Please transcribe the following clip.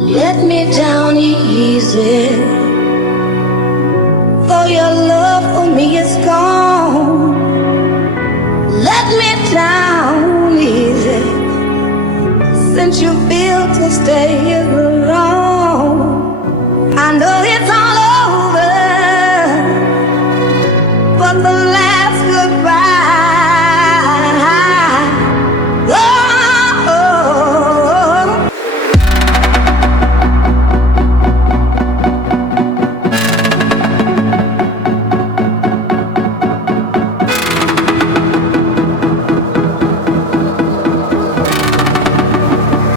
Let me down easy, for your love for me is gone. Let me down easy, since you feel to stay here alone. I know it's